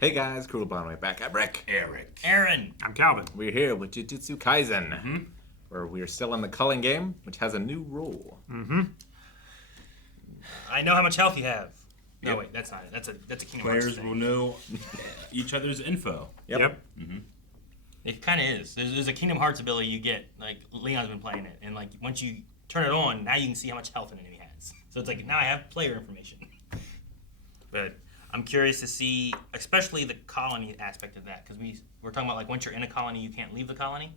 Hey guys, cool by the way back. I'm Rick. Eric. Aaron. I'm Calvin. We're here with Jujutsu Kaisen, where we're still in the culling game, which has a new rule. I know how much health you have. No, Yep. wait, that's not it. That's a Kingdom Hearts Players thing. will know each other's info. Yep. It kind of is. There's a Kingdom Hearts ability you get. Like Leon's been playing it, and like once you turn it on, now you can see how much health an enemy has. So it's like now I have player information. But I'm curious to see, especially the colony aspect of that, because we're talking about like once you're in a colony, you can't leave the colony.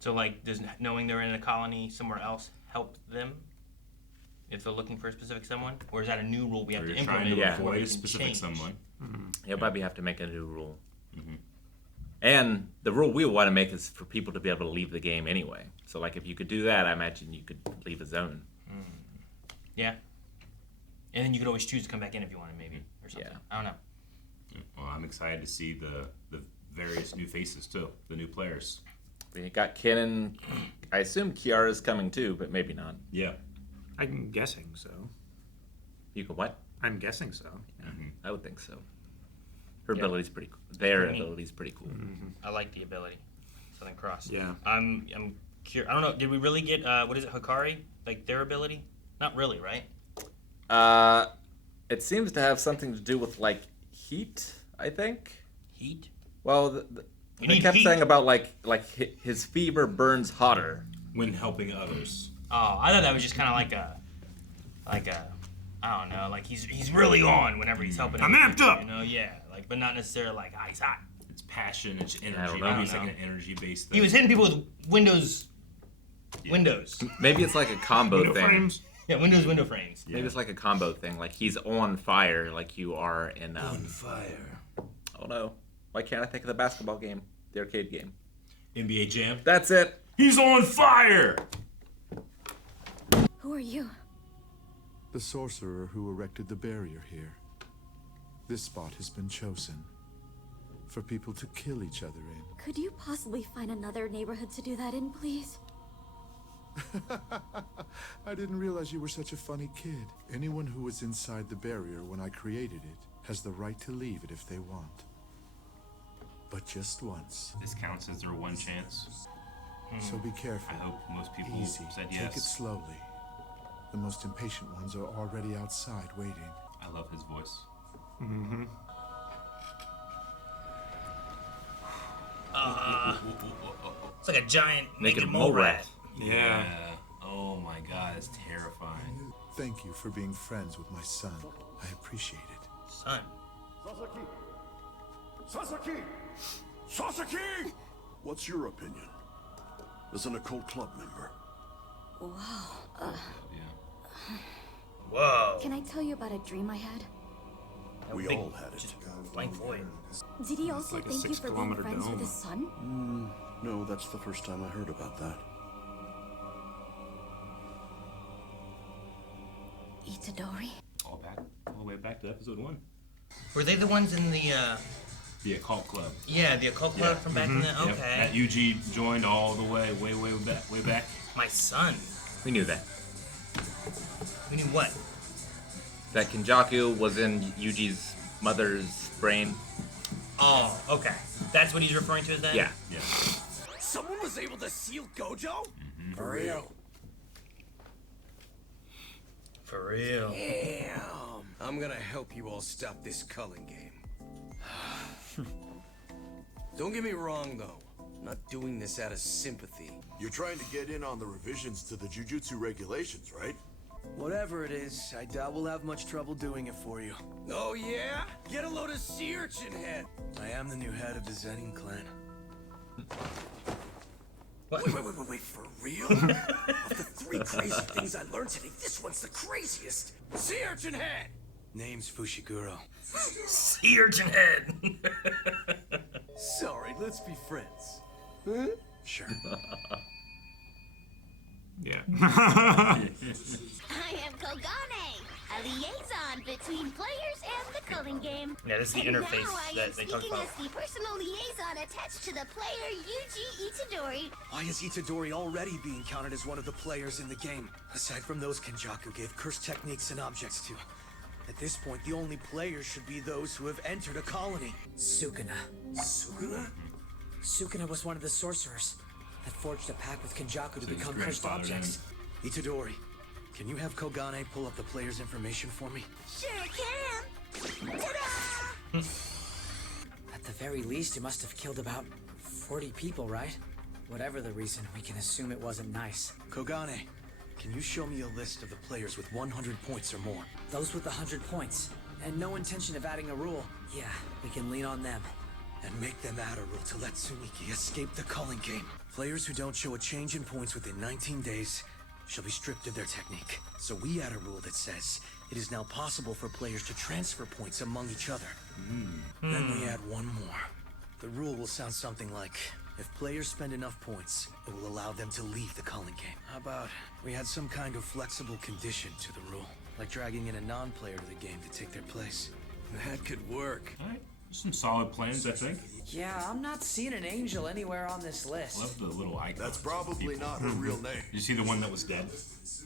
So like, does knowing they're in a colony somewhere else help them if they're looking for a specific someone, or is that a new rule we have Or to you're trying implement to Yeah. before avoid we a can specific change? someone. You'll probably have to make a new rule. And the rule we want to make is for people to be able to leave the game anyway. So like, if you could do that, I imagine you could leave a zone. Yeah. And then you could always choose to come back in if you wanted, maybe, or something. Yeah. I don't know. Well, I'm excited to see the various new faces too, the new players. We got Kennen. I assume Kiara's coming too, but maybe not. Yeah. I'm guessing so. You can what? I'm guessing so. I would think so. Her Yeah. ability's pretty cool. Their Pretty neat. ability's pretty cool. I like the ability. Southern Cross. Yeah. I'm curious. I don't know. Did we really get what is it, Hikari? Like their ability? Not really, right? It seems to have something to do with like heat, I think. Heat. Well, You they need kept heat. saying about like his fever burns hotter. When helping others. Oh, I thought that was just kind of like a, I don't know, like he's really on whenever he's helping. I'm everybody, amped up. You know, yeah, like, but not necessarily like he's hot. It's passion, it's I energy. don't know. Maybe it's like I an don't energy-based thing. He was hitting people with windows. Windows. Maybe it's like a combo Window thing. frames. Yeah, window frames. Maybe it's like a combo thing. Like he's on fire, like you are in. fire. Oh no! Why can't I think of the basketball game, the arcade game? NBA Jam. That's it. He's on fire! Who are you? The sorcerer who erected the barrier here. This spot has been chosen for people to kill each other in. Could you possibly find another neighborhood to do that in, please? I didn't realize you were such a funny kid. Anyone who was inside the barrier when I created it has the right to leave it if they want. But just once. This counts as their one chance. So be careful. I hope most people Easy. said Take it yes. slowly. The most impatient ones are already outside waiting. I love his voice. It's like a giant Naked naked mole mole rat. rat. Yeah. Oh my god, it's terrifying. Thank you for being friends with my son. I appreciate it. Son. Sasaki! Sasaki! What's your opinion? As an occult club member. Wow. Yeah. Whoa. Can I tell you about a dream I had? We Big- all had it. just Blank void. Did he also like a thank you for being 6-kilometer friends with dome. his son? No, that's the first time I heard about that. Itadori? All the way back to episode 1. Were they the ones in the The occult club. yeah, the occult club Yeah. from back in the Yep. okay. That UG joined all the way back. My son. We knew that. We knew what? That Kenjaku was in Yuji's mother's brain. Oh, okay. That's what he's referring to as that? Yeah. Yeah. Someone was able to seal Gojo? For real. For real. Damn. I'm gonna help you all stop this culling game. Don't get me wrong, though. I'm not doing this out of sympathy. You're trying to get in on the revisions to the Jujutsu regulations, right? Whatever it is, I doubt we'll have much trouble doing it for you. Oh, yeah? Get a load of sea urchin head. I am the new head of the Zenin clan. What? Wait, for real? Of the 3 crazy things I learned today, this one's the craziest. Sea urchin head! Name's Fushiguro. Sea urchin head. Sorry, let's be friends. Sure. Yeah. I am Kogane, a liaison between players and the culling game. Yeah, this is the And interface now I that am they talk speaking about. as the personal liaison attached to the player Yuji Itadori. Why is Itadori already being counted as one of the players in the game? Aside from those Kenjaku gave cursed techniques and objects to. At this point, the only players should be those who have entered a colony. Sukuna. Sukuna? Sukuna was one of the sorcerers that forged a pact with Kenjaku to his become cursed grandfather objects. Itadori, can you have Kogane pull up the players' information for me? Sure can. Ta-da! At the very least, it must have killed about 40 people, right? Whatever the reason, we can assume it wasn't nice. Kogane, can you show me a list of the players with 100 points or more? Those with 100 points, and no intention of adding a rule. Yeah, we can lean on them. And make them add a rule to let Tsuniki escape the culling game. Players who don't show a change in points within 19 days shall be stripped of their technique. So we add a rule that says it is now possible for players to transfer points among each other. Then we add one more. The rule will sound something like, if players spend enough points, it will allow them to leave the culling game. How about we add some kind of flexible condition to the rule, like dragging in a non-player to the game to take their place? That could work. All right. Some solid plans, I think. Yeah, I'm not seeing an angel anywhere on this list. Love the little icon. That's probably not her real name. Did you see the one that was dead?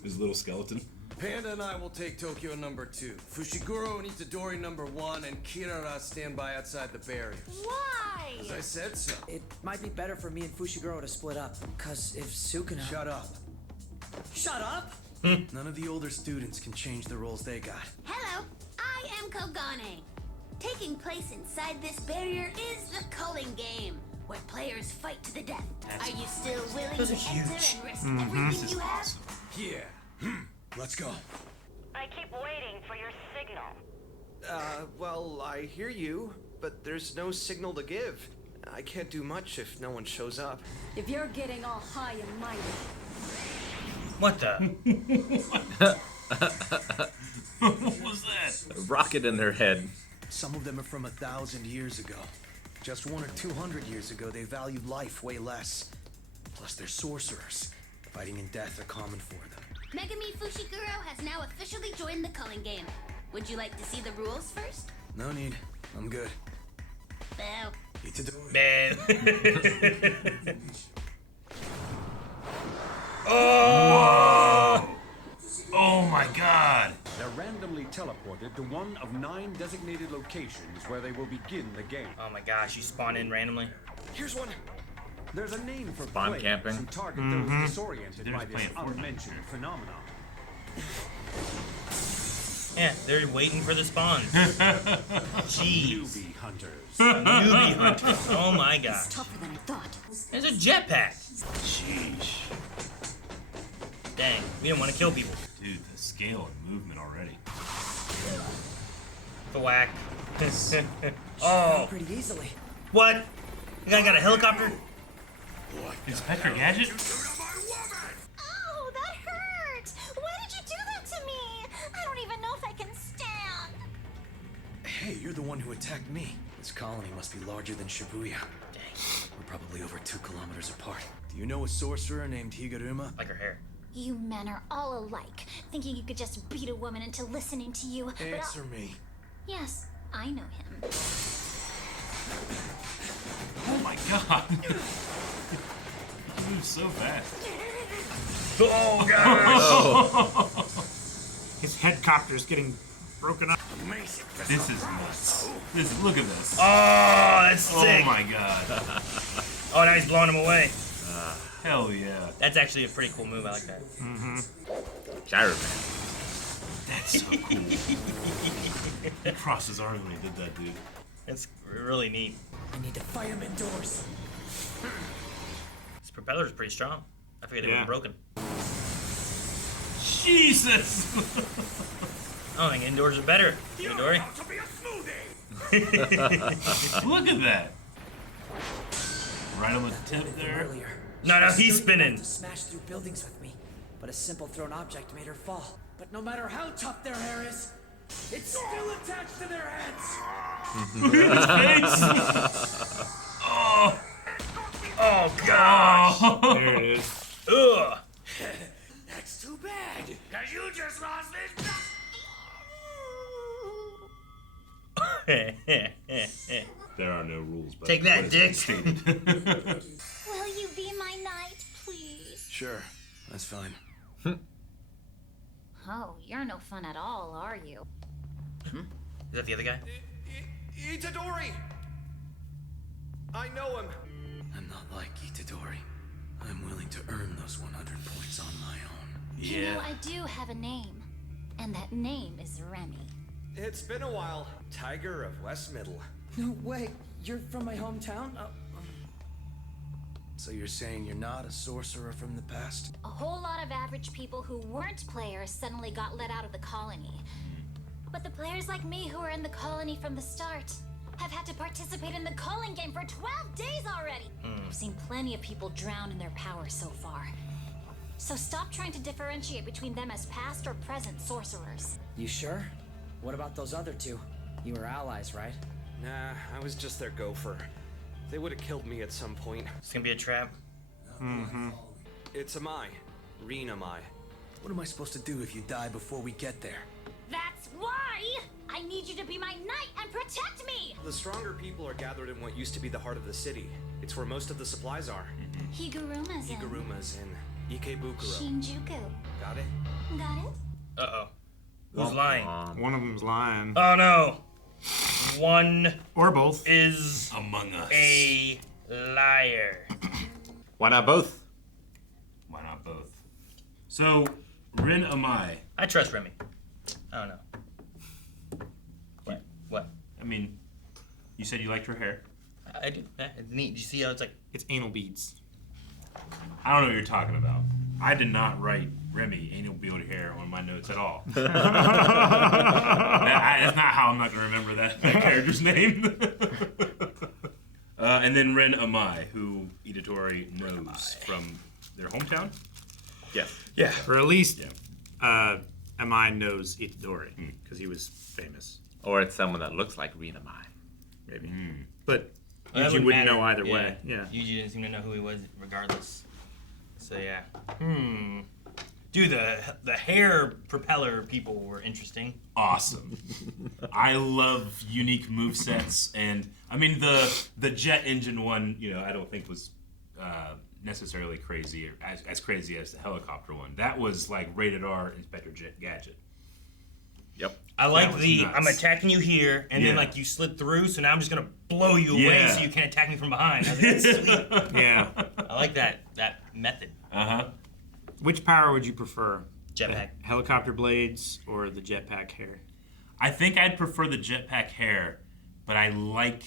His little skeleton. Panda and I will take Tokyo number 2. Fushiguro and Itadori number 1, and Kirara stand by outside the barriers. Why? As I said so. It might be better for me and Fushiguro to split up, cause if Sukuna... Shut up. Shut up? None of the older students can change the roles they got. Hello, I am Kogane. Taking place inside this barrier is the culling game, where players fight to the death. Are you still willing Those to are enter huge. and risk everything you have? Yeah. Let's go. I keep waiting for your signal. Well, I hear you, but there's no signal to give. I can't do much if no one shows up. If you're getting all high and mighty, What the? What was that? A rocket in their head. Some of them are from 1,000 years ago. Just 100 or 200 years ago, they valued life way less. Plus, they're sorcerers. Fighting and death are common for them. Megami Fushiguro has now officially joined the culling game. Would you like to see the rules first? No need. I'm good. Boo. Itadori. Man. Oh! Oh my god! They're randomly teleported to one of 9 designated locations where they will begin the game. Oh my gosh, you spawn in randomly. Here's one. There's a name for Spawn players camping. who target those disoriented They're by just this playing Fortnite. unmentioned phenomenon. Yeah, they're waiting for the spawn. Jeez. Newbie Hunters. Newbie Hunters. Oh my gosh. it's tougher than I thought. There's a jetpack. Sheesh. Dang, we don't want to kill people. Dude, the scale and movement already. The whack. Oh, Pretty easily. what? You guy got a helicopter? Inspector Gadget? Oh, that hurt! Why did you do that to me? I don't even know if I can stand. Hey, you're the one who attacked me. This colony must be larger than Shibuya. Dang, We're probably over 2 kilometers apart. Do you know a sorcerer named Higuruma? like her hair. You men are all alike, thinking you could just beat a woman into listening to you. But Answer me. yes, I know him. Oh my god! He moves so fast. Oh god! His headcopter's getting broken up. This is nuts. Look at this. Oh, that's sick. Oh my god. Oh, now he's blowing him away. Hell yeah. That's actually a pretty cool move. I like that. Gyro Man. That's so cool. He crossed his arms when he did that, dude. It's really neat. I need to fight him indoors. His propeller's pretty strong. I figured they Yeah. were broken. Jesus! I don't think indoors are better. Midori. Look at that. Right on the tip there. Earlier. No, no, She he's was strong enough spinning. to smash through buildings with me, but a simple thrown object made her fall. But no matter how tough their hair is, it's still attached to their heads. Look at his face! Oh! Oh gosh. Oh! There it is. Ugh. That's too bad. Cause you just lost this. There are no rules, but Take that, what dick. is stated. Will you be my knight, please? Sure, that's fine. Oh, you're no fun at all, are you? Is that the other guy? Itadori! I know him. I'm not like Itadori. I'm willing to earn those 100 points on my own. You know, I do have a name. And that name is Remi. It's been a while. Tiger of West Middle. No way. You're from my hometown? So you're saying you're not a sorcerer from the past? A whole lot of average people who weren't players suddenly got let out of the colony. But the players like me who were in the colony from the start have had to participate in the calling game for 12 days already. I've seen plenty of people drown in their power so far. So stop trying to differentiate between them as past or present sorcerers. You sure? What about those other two? You were allies, right? Nah, I was just their gopher. They would have killed me at some point. It's gonna be a trap. It's Amai. Reen Amai. What am I supposed to do if you die before we get there? That's why I need you to be my knight and protect me! The stronger people are gathered in what used to be the heart of the city. It's where most of the supplies are. Higuruma's in. Higuruma's in Ikebukuro. Shinjuku. Got it? Got it? Uh-oh. Who's lying? One of them's lying. Oh no! One Or both. is Among Us. a liar. Why not both? Why not both? So, Rin Amai. I trust Remi. I don't know. What? I mean, you said you liked her hair. I do. Yeah, it's neat. Did you see how it's like... It's anal beads. I don't know what you're talking about. I did not write Remi anal beard hair on my notes at all. That's not how I'm not going to remember that character's name. And then Ren Amai, who Itadori knows from their hometown. Yeah. Or at least Amai knows Itadori, because he was famous. Or it's someone that looks like Rina Mai. Maybe. But Well, that Yuji wouldn't matter. know either way. Yeah. Yuji didn't seem to know who he was regardless. So yeah. Dude, the hair propeller people were interesting. Awesome. I love unique movesets, and I mean the jet engine one, I don't think was necessarily crazy or as crazy as the helicopter one. That was like rated R Inspector Gadget. Yep. I like was the nuts. I'm attacking you here, and then like you slid through, so now I'm just gonna blow you away so you can't attack me from behind. I think that's sweet. Yeah. I like that method. Which power would you prefer? Jetpack. The helicopter blades or the jetpack hair? I think I'd prefer the jetpack hair, but I like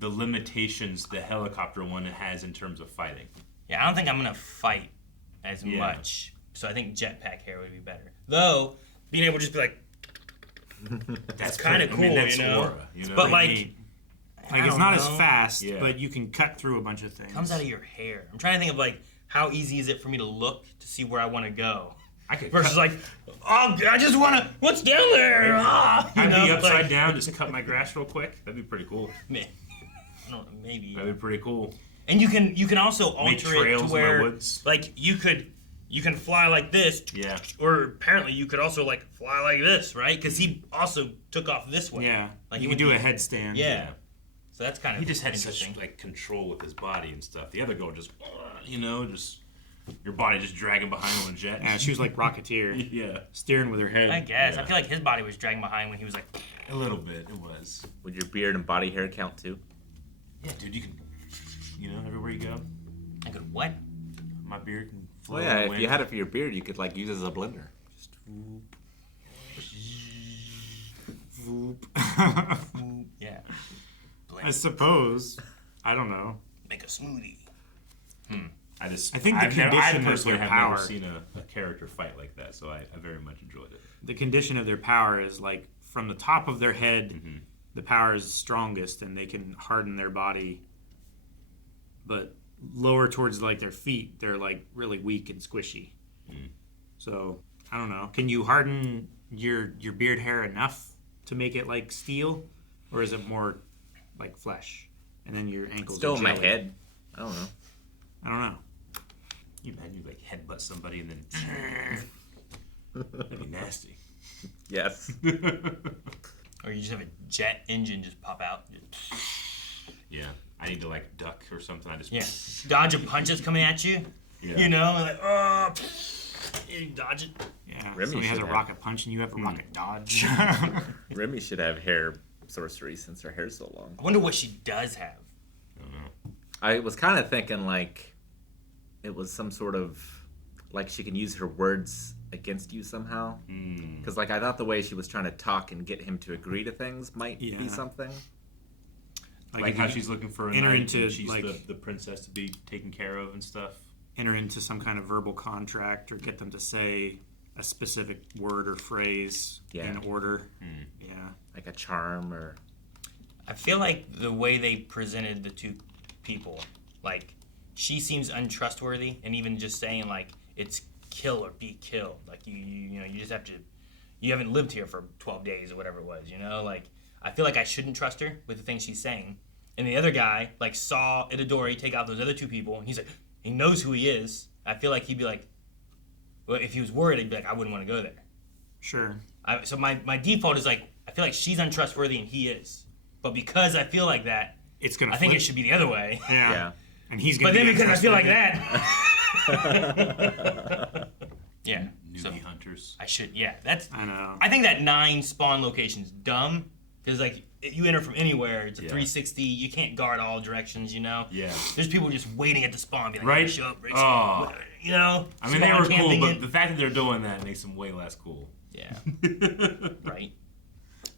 the limitations the helicopter one has in terms of fighting. Yeah, I don't think I'm gonna fight as much, so I think jetpack hair would be better. Though being able to just be like, that's kind of cool, that's you know. aura, But like, Neat. Like it's not as fast, but you can cut through a bunch of things. It comes out of your hair. I'm trying to think of like how easy is it for me to look to see where I want to go. I could versus like, oh, I just want to. What's down there? I'd be upside down, just cut my grass real quick. That'd be pretty cool. Man, I don't know, maybe. That'd be pretty cool. And you can also alter it to where in the woods. like you can fly like this. Yeah. Or apparently you could also like fly like this, right? Because he also took off this way. Yeah. Like you he could do a went headstand. Yeah. So that's kind of He just had interesting. such like control with his body and stuff. The other girl just, just your body just dragging behind on a jet. Yeah, she was like Rocketeer. Yeah. Steering with her head. I guess. Yeah. I feel like his body was dragging behind when he was like. A little bit, it was. Would your beard and body hair count too? Yeah, dude, you can, everywhere you go. I could what? My beard can float. Well, yeah, in the if wind. you had it for your beard, you could like use it as a blender. Just Yeah. I suppose. I don't know. Make a smoothie. I think the condition of their have power. never seen a character fight like that, so I very much enjoyed it. The condition of their power is like from the top of their head, the power is strongest, and they can harden their body. But lower towards like their feet, they're like really weak and squishy. So I don't know. Can you harden your beard hair enough to make it like steel, or is it more like flesh? And then your ankles. still are in my jelly? head. I don't know. I don't know. You imagine you like headbutt somebody and then that'd be nasty. Yes. Or you just have a jet engine just pop out. Yeah, I need to like duck or something. I just Yeah. Dodge a punch that's coming at you. Yeah. You know, like, oh, you dodge it. Yeah. Yeah, Remi somebody has should a have- rocket punch and you have a rocket dodge. Remi should have hair sorcery since her hair's so long. I wonder what she does have. I was kind of thinking like it was some sort of like she can use her words against you somehow. Because like I thought the way she was trying to talk and get him to agree to things might be something. Like how she's looking for a enter knight into and she's like the princess to be taken care of and stuff. enter into some kind of verbal contract or get them to say a specific word or phrase in order. Yeah, like a charm or. I feel like the way they presented the two people, like she seems untrustworthy, and even just saying like it's kill or be killed. Like you know you just have to. You haven't lived here for 12 days or whatever it was. You know, like I feel like I shouldn't trust her with the things she's saying. And the other guy like saw Itadori take out those other two people, and he's like he knows who he is. I feel like he'd be like, well, if he was worried, he'd be like, I wouldn't want to go there. Sure. So my default is like I feel like she's untrustworthy and he is. But because I feel like that, it's gonna. I think flip. it should be the other way. Yeah. And he's gonna. But then be because I feel like untrustworthy. that. Yeah. Newbie Hunters. I should. Yeah. That's. I know. I think that 9 spawn location's dumb because like you enter from anywhere. It's a 360. You can't guard all directions. You know. Yeah. There's people just waiting at the spawn, being like, Right? Show up, Oh. you know. I mean, they were cool, camping but it. the fact that they're doing that makes them way less cool. Yeah. Right.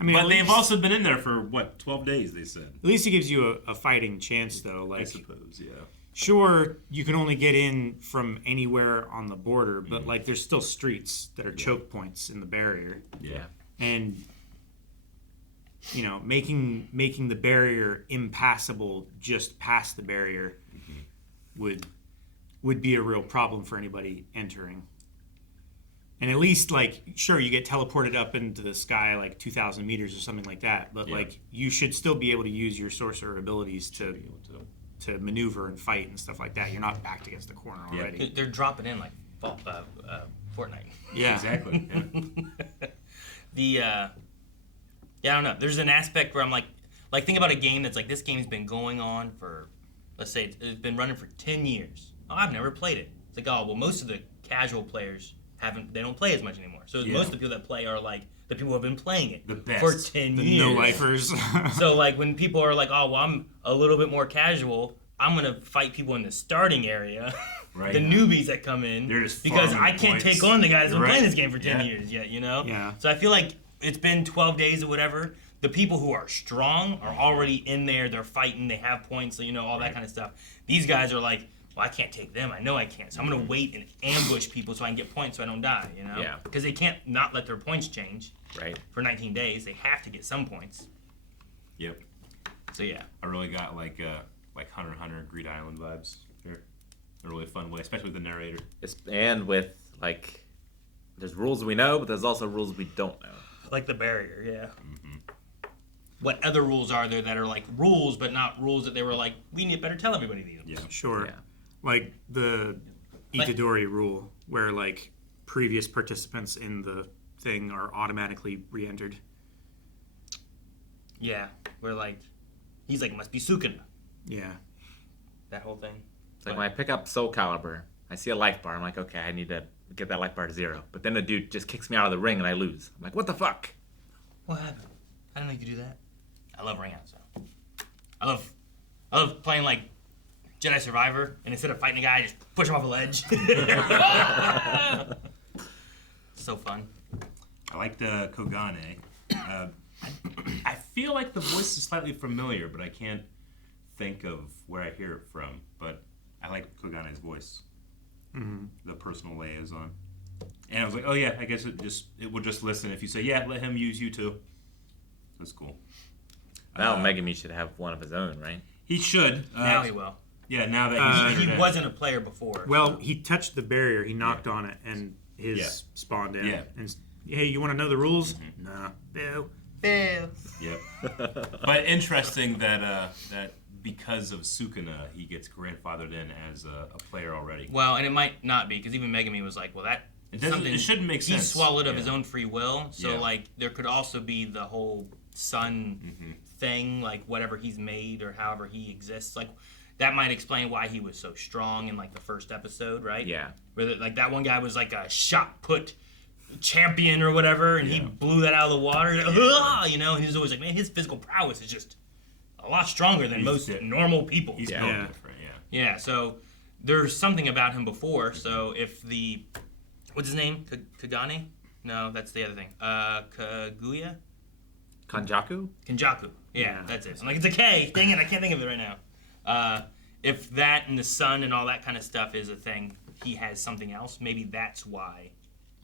I mean, but they've also been in there for what 12 days? They said. At least it gives you a fighting chance, though. Like, I suppose, yeah. Sure, you can only get in from anywhere on the border, but like, there's still streets that are choke points in the barrier. Yeah. And you know, making the barrier impassable just past the barrier would be a real problem for anybody entering. And at least, like, sure, you get teleported up into the sky like 2,000 meters or something like that, but like, you should still be able to use your sorcerer abilities to maneuver and fight and stuff like that. You're not backed against the corner already. They're dropping in like Fortnite. Yeah, exactly. Yeah. I don't know. There's an aspect where I'm like think about a game that's like this game's been going on for, let's say it's been running for 10 years. Oh, I've never played it. It's like, oh, well, most of the casual players they don't play as much anymore. So most of the people that play are like the people who have been playing it for 10 years. The no-lifers. So like when people are like, oh, well, I'm a little bit more casual, I'm going to fight people in the starting area. Right. The newbies that come in. They're just because I farming can't points. take on the guys who've been playing Right. this game for 10 years yet, you know? Yeah. So I feel like it's been 12 days or whatever. The people who are strong are already in there. They're fighting. They have points, so you know, all that kind of stuff. These guys are like, well, I can't take them. I know I can't. So I'm going to wait and ambush people so I can get points so I don't die, you know? Yeah. Because they can't not let their points change. Right. For 19 days. They have to get some points. Yep. So yeah. I really got like Hunter x Hunter Greed Island vibes here. In a really fun way, especially with the narrator. And with like, there's rules we know, but there's also rules we don't know. Like the barrier, yeah. What other rules are there that are like rules, but not rules that they were like, we better tell everybody these? Yeah. Sure. Yeah. Like the Itadori rule, where like previous participants in the thing are automatically re-entered. Yeah, where like, he's like, must be Sukuna. Yeah. That whole thing. It's like when I pick up Soul Calibur, I see a life bar. I'm like, okay, I need to get that life bar to 0. But then the dude just kicks me out of the ring and I lose. I'm like, what the fuck? What happened? I didn't know you could do that. I love ring outs. I love playing like Jedi Survivor, and instead of fighting a guy, I just push him off a ledge. So fun. I like the Kogane. I feel like the voice is slightly familiar, but I can't think of where I hear it from. But I like Kogane's voice. The personal liaison. And I was like, oh yeah, I guess it will just listen if you say, yeah, let him use you too. That's cool. Now Megami should have one of his own, right? He should. Now he will. Yeah, now that he's he wasn't a player before. Well, he touched the barrier, he knocked on it, and his spawned in. Yeah. And, hey, you want to know the rules? Nah. Boo. Boo. Yep. But interesting that that because of Sukuna, he gets grandfathered in as a player already. Well, and it might not be, because even Megami was like, well, that it shouldn't make sense. He swallowed of his own free will, so Yeah. like there could also be the whole sun thing, like whatever he's made or however he exists, like that might explain why he was so strong in like the first episode, right? Yeah. Where like that one guy was like a shot put champion or whatever, and he blew that out of the water. Like, you know, and he was always like, man, his physical prowess is just a lot stronger than most normal people. He's different, Yeah, so there's something about him before. So if the, what's his name? Kogane? No, that's the other thing. Kaguya? Kenjaku? Kenjaku. Yeah, that's it. I'm like, it's a K. Dang it, I can't think of it right now. If that and the sun and all that kind of stuff is a thing, he has something else. Maybe that's why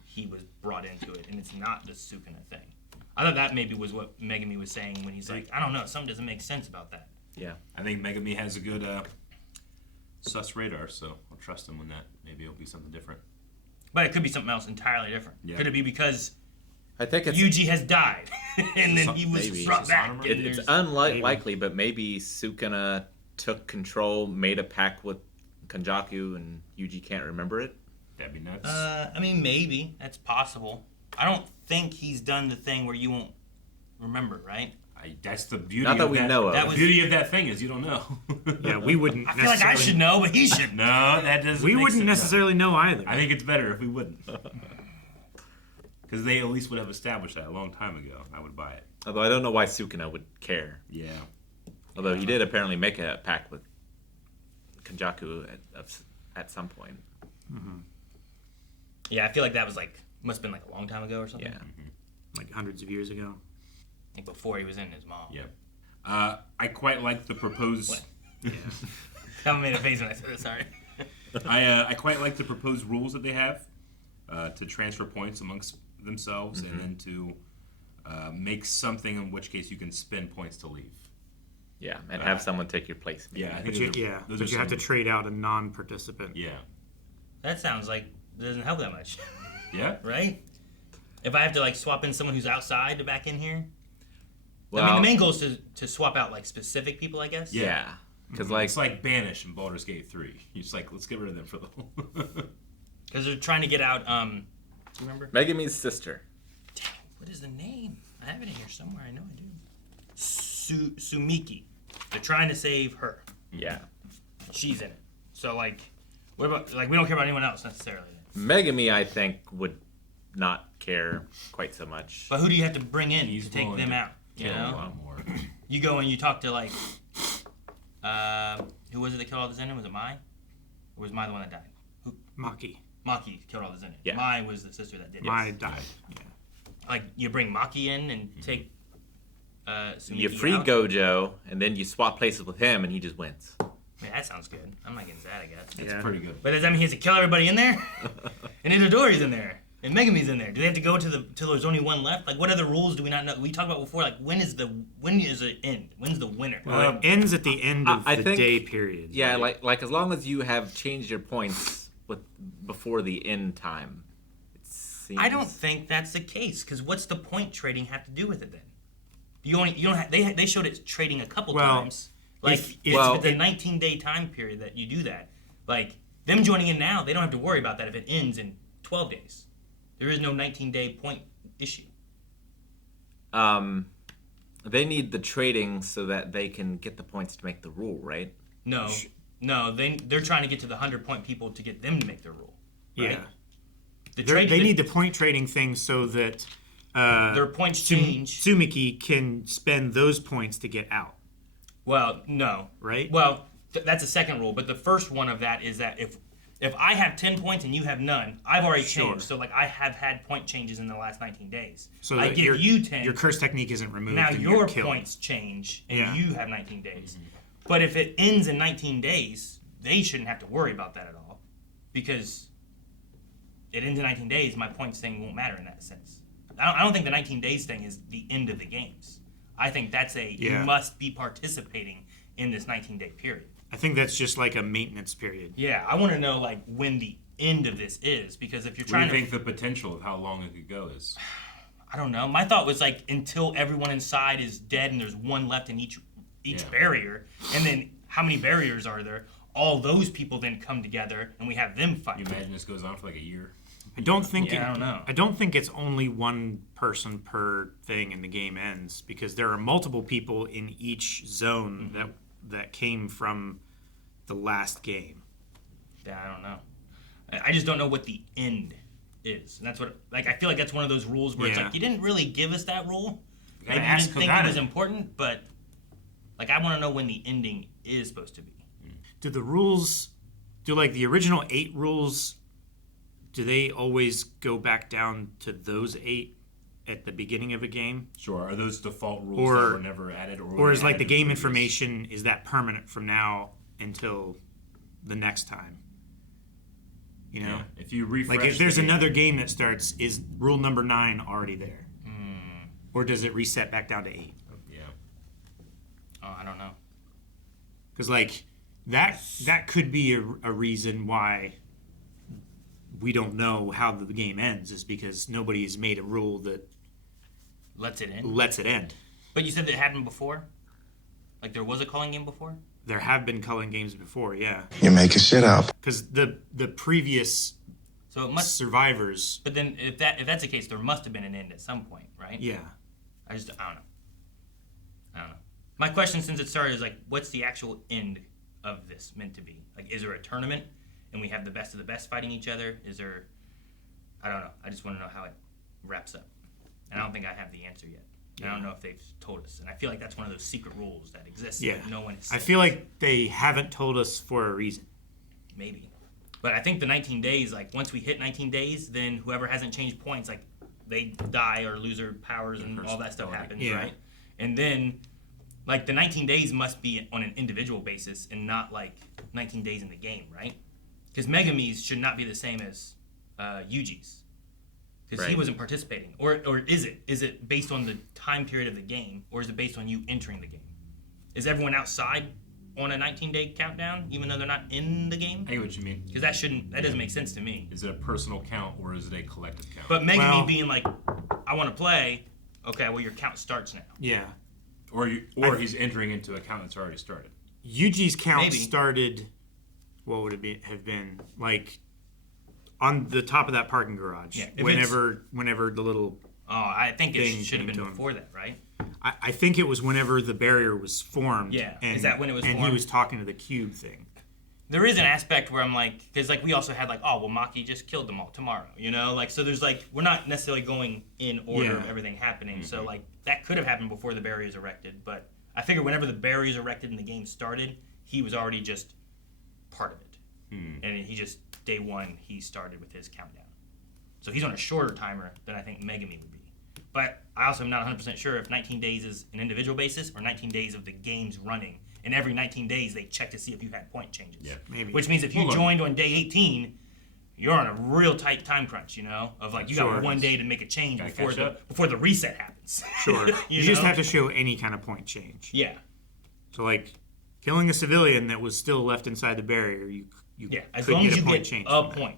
he was brought into it, and it's not the Sukuna thing. I thought that maybe was what Megami was saying when he's like, I don't know, something doesn't make sense about that. Yeah. I think Megami has a good sus radar, so I'll trust him on that. Maybe it'll be something different. But it could be something else entirely different. Yeah. Could it be because I think it's Yuji has died, and then he was brought back? It's unlikely, but maybe Sukuna took control, made a pact with Kenjaku, and Yuji can't remember it. That'd be nuts. I mean, maybe. That's possible. I don't think he's done the thing where you won't remember, right? That's the beauty Not that of we that. know of. The beauty of that thing is you don't know. Yeah, we wouldn't I feel like I should know, but he should. No, that doesn't We make wouldn't sense. necessarily know either. I think it's better if we wouldn't. Because they at least would have established that a long time ago. I would buy it. Although I don't know why Sukuna would care. Yeah. Although he did apparently make a pact with Kenjaku at some point. Mm-hmm. Yeah, I feel like that was like, must have been like a long time ago or something. Yeah. Like hundreds of years ago. Like before he was in his mom. Yeah. I quite like the proposed... What? Yeah. I made a face when I said it, sorry. I quite like the proposed rules that they have to transfer points amongst themselves and then to make something in which case you can spend points to leave. Yeah, and have someone take your place. Yeah, I But think you have to trade out a non-participant. Yeah. That sounds like it doesn't help that much. Yeah. Right? If I have to like swap in someone who's outside to back in here. Well, I mean, the main goal is to swap out like specific people, I guess. Yeah. Because it's like Banish in Baldur's Gate 3. You're just like, let's get rid of them for the whole... Because they're trying to get out, do you remember? Megami's sister. Damn, what is the name? I have it in here somewhere. I know I do. Sumiki. They're trying to save her. Yeah. She's in it. So like, what about like we don't care about anyone else necessarily. Megami, I think, would not care quite so much. But who do you have to bring in He's to take willing them to out? You kill a know, lot more. you go and you talk to like, who was it that killed all the Zenin? Was it Mai? Or was Mai the one that died? Who? Maki. Maki killed all the Zenin. Yeah. Mai was the sister that did it. Mai died. Yeah. Like you bring Maki in and take. Sumiki You free out. Gojo, and then you swap places with him, and he just wins. Yeah, that sounds good. I'm not against that, I guess. It's pretty good. But does that mean he has to kill everybody in there? And Itadori's in there. And Megami's in there. Do they have to go till there's only one left? Like, what other rules do we not know? We talked about before, like, when is it end? When's the winner? Well, it ends at the end of I the think, day period. Yeah, like as long as you have changed your points before the end time. It seems... I don't think that's the case, because what's the point trading have to do with it then? You don't have, they showed it trading a couple times. Like it's the 19-day time period that you do that. Like them joining in now, they don't have to worry about that if it ends in 12 days. There is no 19-day point issue. They need the trading so that they can get the points to make the rule, right? No, they're trying to get to the 100-point people to get them to make their rule. Right? Yeah. They need the point trading thing so that their points change. Sumiki can spend those points to get out. Well, no. Right? Well, that's a second rule, but the first one of that is that if I have 10 points and you have none, I've already changed. So like I have had point changes in the last 19 days. So I give you 10. Your curse technique isn't removed. Now and your you're killed. points change and you have 19 days. Mm-hmm. But if it ends in 19 days, they shouldn't have to worry about that at all, because it ends in 19 days. My points thing won't matter in that sense. I don't think the 19 days thing is the end of the games. I think that's you must be participating in this 19-day period. I think that's just like a maintenance period. Yeah, I want to know like when the end of this is, because if you're trying What do you think the potential of how long it could go is? I don't know. My thought was like until everyone inside is dead and there's one left in each barrier, and then how many barriers are there? All those people then come together and we have them fight. You imagine this goes on for like a year? I don't think I don't know. I don't think it's only one person per thing and the game ends, because there are multiple people in each zone that came from the last game. Yeah, I don't know. I just don't know what the end is. And that's what, like, I feel like that's one of those rules where it's Yeah. like, you didn't really give us that rule. You gotta Maybe you ask didn't think it Kogane. was important, but, like, I want to know when the ending is supposed to be. Do the rules, like the original 8 rules, do they always go back down to those 8 at the beginning of a game? Sure. Are those default rules Or- that were never added? Or is like the game previous? information, is that permanent from now until the next time? You know? Yeah. If you refresh Like if there's the game- another game that starts, is rule number 9 already there? Or does it reset back down to 8? Yeah. Oh, I don't know. Because like that could be a reason why we don't know how the game ends, is because nobody has made a rule that Lets it end. lets it end. But you said that happened before? Like, there was a calling game before? There have been culling games before, yeah. You're making shit up. Because the previous So it must. survivors, But then, if that's the case, there must have been an end at some point, right? yeah. I don't know. My question since it started is like, what's the actual end of this meant to be? Like, is there a tournament and we have the best of the best fighting each other? Is there? I don't know. I just want to know how it wraps up, and I don't think I have the answer yet. And I don't know if they've told us, and I feel like that's one of those secret rules that exists. Yeah. That no one has I said. feel like they haven't told us for a reason. Maybe. But I think the 19 days, like, once we hit 19 days, then whoever hasn't changed points, like, they die or lose their powers and all that stuff happens, Yeah. right? And then, like, the 19 days must be on an individual basis and not, like, 19 days in the game, right? Because Megumi's should not be the same as Yuji's. Because he Right. wasn't participating. Or is it? Is it based on the time period of the game, or is it based on you entering the game? Is everyone outside on a 19-day countdown, even though they're not in the game? I get what you mean. Because that doesn't make sense to me. Is it a personal count or is it a collective count? But Megumi Well- being like, I want to play, okay, well, your count starts now. Yeah. Or he's entering into a count that's already started. Yuji's count Maybe. started, what would it have been? Like, on the top of that parking garage. Yeah, if whenever the little... Oh, I think it Thing should have came been to him. before that, right? I think it was whenever the barrier was formed. Yeah, And, is that when it was and formed? he was talking to the cube thing. There is an aspect where I'm like, because like we also had like, oh, well, Maki just killed them all tomorrow, you know? Like, so there's like, we're not necessarily going in order of Yeah. everything happening. So like, that could have happened before the barriers erected. But I figure whenever the barriers erected and the game started, he was already just part of it. And he just, day one, he started with his countdown. So he's on a shorter timer than I think Megumi would be. But I also am not 100% sure if 19 days is an individual basis or 19 days of the game's running. And every 19 days, they check to see if you had point changes. Yeah. Maybe. Which means if you joined on day 18, you're on a real tight time crunch, you know? Of like, you Sure. got one day to make a change Gotta before catch up. before the reset happens. Sure. you just have to show any kind of point change. Yeah. So, like, killing a civilian that was still left inside the barrier, you Yeah, as could long get as a you point get change a from that. point.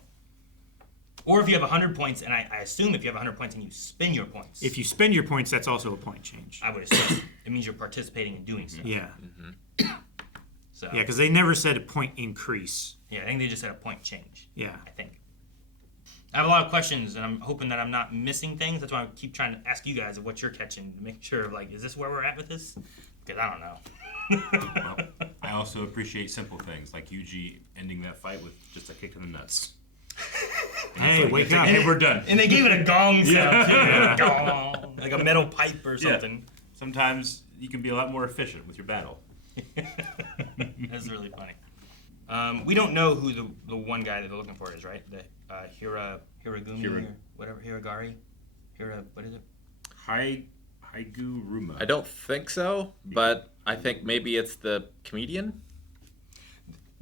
Or if you have 100 points, and I assume if you have 100 points and you spend your points, If you spend your points, that's also a point change. I would assume it means you're participating in doing stuff. Yeah. So Yeah, because they never said a point increase. yeah, I think they just had a point change. Yeah. I think. I have a lot of questions, and I'm hoping that I'm not missing things. That's why I keep trying to ask you guys of what you're catching to make sure, like, is this where we're at with this? Because I don't know. Well, I also appreciate simple things like Yuji ending that fight with just a kick in the nuts. And Hey, it's wake up. Hey, we're done. And they gave it a gong sound, Yeah. too. Gong, like a metal pipe or something. Sometimes you can be a lot more efficient with your battle. That's really funny. We don't know who the one guy that they're looking for is, right? The Hiragumi or whatever, Hiragari? What is it? Haiguruma. I don't think so, but I think maybe it's the comedian.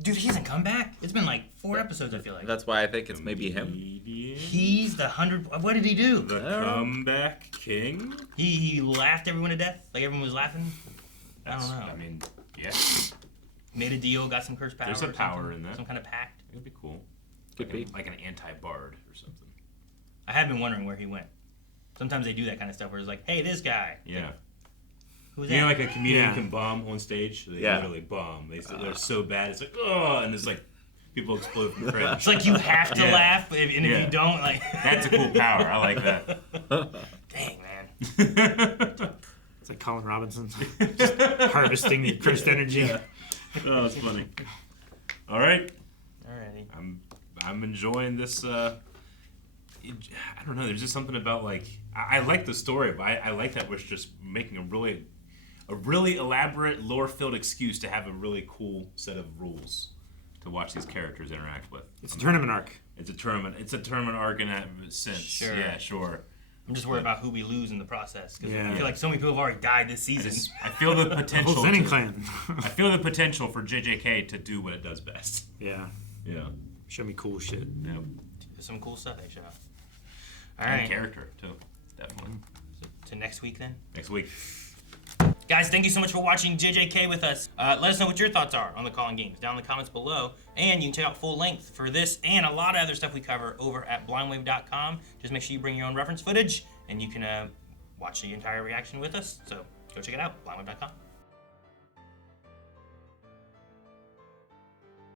Dude, he hasn't come back. It's been like 4 episodes, I feel like. That's why I think it's maybe him. He's the 100... What did he do? The comeback king? He laughed everyone to death? Like everyone was laughing? I don't know. I mean, yeah. Made a deal, got some cursed power. There's a or power something. in that. Some kind of pact. It'd be cool. Could be. Like an anti-bard or something. I have been wondering where he went. Sometimes they do that kind of stuff where it's like, hey, this guy. Yeah. Who's You know, that? like a comedian can bomb on stage? They Yeah. literally bomb. They're so bad, it's like, oh, and it's like, people explode from cringe. It's like you have to Yeah. laugh, and if Yeah. you don't, like... That's a cool power. I like that. Dang, man. It's like Colin Robinson. Just harvesting the cursed energy. Yeah. Oh, that's funny. All right. Alrighty. I'm enjoying this I don't know. There's just something about like I like the story, but I like that we're just making a really elaborate lore-filled excuse to have a really cool set of rules to watch these characters interact with. It's a tournament arc. It's a tournament arc in that sense. Sure. Yeah, sure. I'm just worried about who we lose in the process because Yeah. I feel like so many people have already died this season. I feel the potential. Whole Zenning clan. I feel the potential for JJK to do what it does best. Yeah. Yeah. Show me cool shit. Yep. There's some cool stuff they show. All And right. character too, definitely. So, to next week then. Next week. Guys, thank you so much for watching JJK with us. Let us know what your thoughts are on the calling games down in the comments below. And you can check out full length for this and a lot of other stuff we cover over at blindwave.com. Just make sure you bring your own reference footage and you can watch the entire reaction with us. So go check it out, blindwave.com.